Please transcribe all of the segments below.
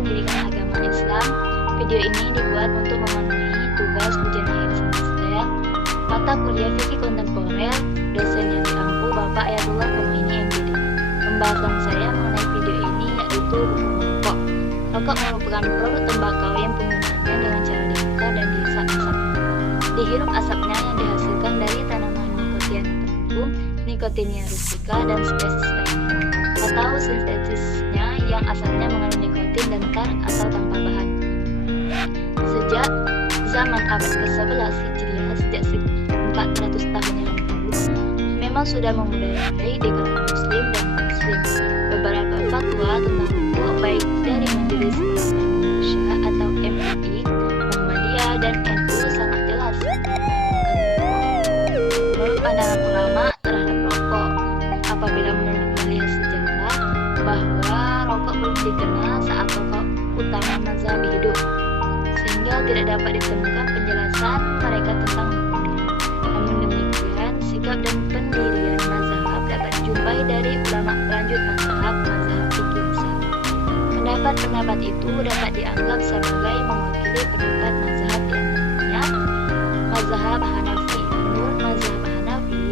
pendidikan agama Islam. Video ini dibuat untuk memenuhi tugas ujian akhir semester mata kuliah fikih kontemporer. Dosen yang diampu Bapak Ayatullah Khomeini MBD. Pembahasan saya mengenai video ini yaitu rokok. Rokok merupakan produk tembakau yang penggunaannya dengan cara dibakar dan dihisap asapnya. Dihirup asapnya yang dihasilkan dari tanaman nikotin tertentu, Nicotiana rustica dan spesies lainnya, atau sintetisnya yang asalnya mengandung nikotin dan tar atau tanpa bahan. Sejak zaman abad ke-11 Hijriah, sejak 400 tahun yang lalu, memang sudah memudahai di kalangan muslim dan muslim. Beberapa fatwa tentang rokok baik dari Majelis Ulama Indonesia atau MUI, Muhammadiyah dan NU sangat jelas menurut pandangan ulama terhadap rokok. Apabila melihat sejarah bahwa rokok belum dikenal saat tokoh utama mazhab hidup, sehingga tidak dapat ditemukan penjelasan mereka tentang hukumnya. Namun demikian, sikap dan pendirian mazhab dapat dijumpai dari ulama pelanjut mazhab fikih besar. Pendapat-pendapat itu dapat dianggap sebagai mewakili pendapat mazhab yang namanya mazhab Hanafi. Menurut mazhab Hanafi,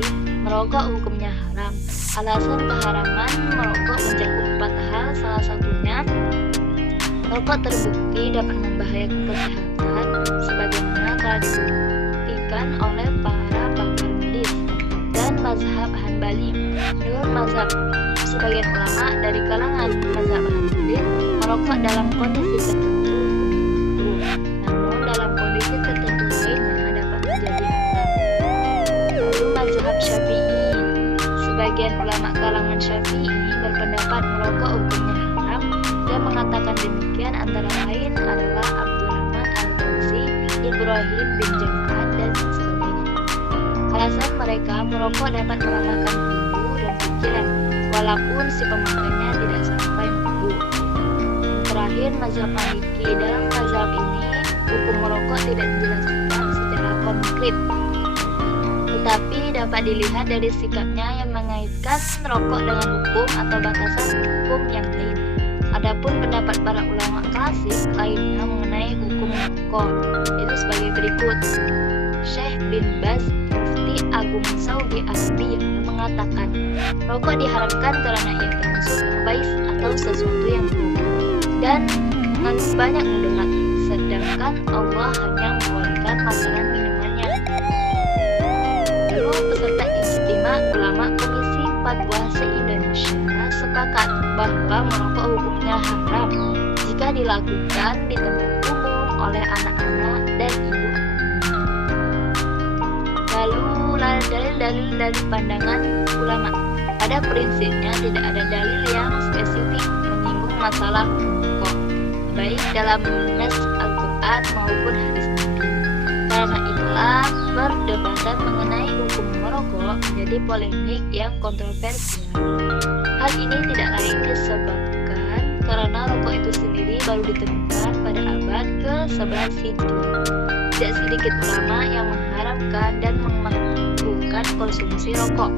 merokok hukumnya haram. Alasan keharaman merokok mencakup 4 hal. Salah satunya, rokok terbukti dapat membahayakan kesehatan sebagaimana telah dibuktikan oleh para pakar medis. Dan mazhab Hanbali, menurut mazhab sebagian ulama dari kalangan mazhab Hanbali, merokok dalam kondisi tertentu namun dalam kondisi tertentu lainnya dapat menjadi haram. Lalu mazhab Syafi'i, sebagian ulama kalangan Syafi'i berpendapat merokok hukumnya haram. Yang mengatakan demikian antara lain adalah Abdurrahman Al-Razi, Ibrahim bin Jama'at dan sebagainya. Alasan mereka, merokok dapat melemahkan tubuh dan pikiran walaupun si pemakainya tidak sampai mabuk. Terakhir, mazhab Maliki. Dalam mazhab ini, hukum merokok tidak dijelaskan secara konkret, tetapi dapat dilihat dari sikapnya yang mengaitkan rokok dengan hukum atau batasan hukum yang lain. Adapun pendapat para ulama klasik lainnya mengenai hukum merokok itu sebagai berikut. Syekh bin Baz, Mufti Agung Saudi Arabia, mengatakan rokok diharamkan karena ia termasuk khabais atau sesuatu yang buruk dan mengandung banyak mudarat, sedangkan Allah hanya membolehkan makanan minumannya. Lalu peserta ijtima ulama Komisi Fatwa se-Indonesia sepakat bahwa merokok hukumnya haram jika dilakukan di tempat umum oleh anak-anak dan ibu. Lalu dalil-dalil dari pandangan ulama. Pada prinsipnya tidak ada dalil yang spesifik menyinggung masalah rokok, baik dalam nas Al-Quran maupun hadis Nabi. Karena itulah perdebatan mengenai hukum merokok menjadi polemik yang kontroversial. Hal ini tidak lain disebabkan karena rokok itu sendiri baru ditemukan pada abad ke-11 Hijriah. Tidak sedikit ulama yang mengharamkan dan memakruhkan konsumsi rokok,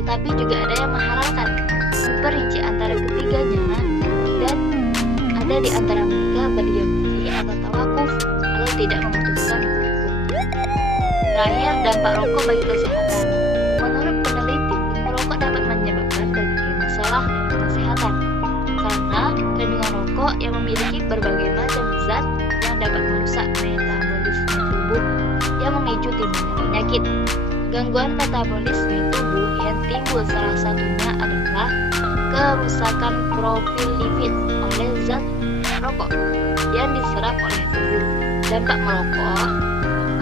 tetapi juga ada yang menghalalkan. Memperinci antara ketiganya, dan ada di antara mereka berdiam diri atau tawakuf atau tidak memutuskan hukum. Terakhir, dampak rokok bagi kesehatan. Menurut peneliti, merokok dapat menyebabkan berbagai masalah kesehatan karena kandungan rokok yang memiliki berbagai macam zat yang dapat merusak metabolisme tubuh yang memicu timbulnya penyakit. Gangguan metabolisme tubuh yang timbul salah satunya adalah kerusakan profil lipid oleh zat rokok yang diserap oleh tubuh. Dampak merokok.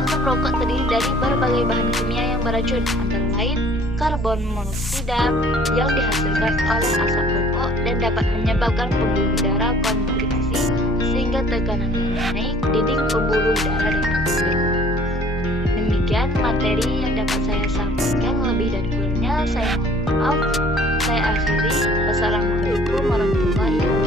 Asap rokok terdiri dari berbagai bahan kimia yang beracun, antara lain karbon monoksida yang dihasilkan oleh asap rokok dan dapat menyebabkan pembuluh darah konstriksi sehingga tekanan darah naik, dinding pembuluh darah dan kulit. Demikian materi yang dapat saya sampaikan, lebih dari kurangnya saya mohon maaf. Saya akhiri. Wassalamualaikum warahmatullahi wabarakatuh.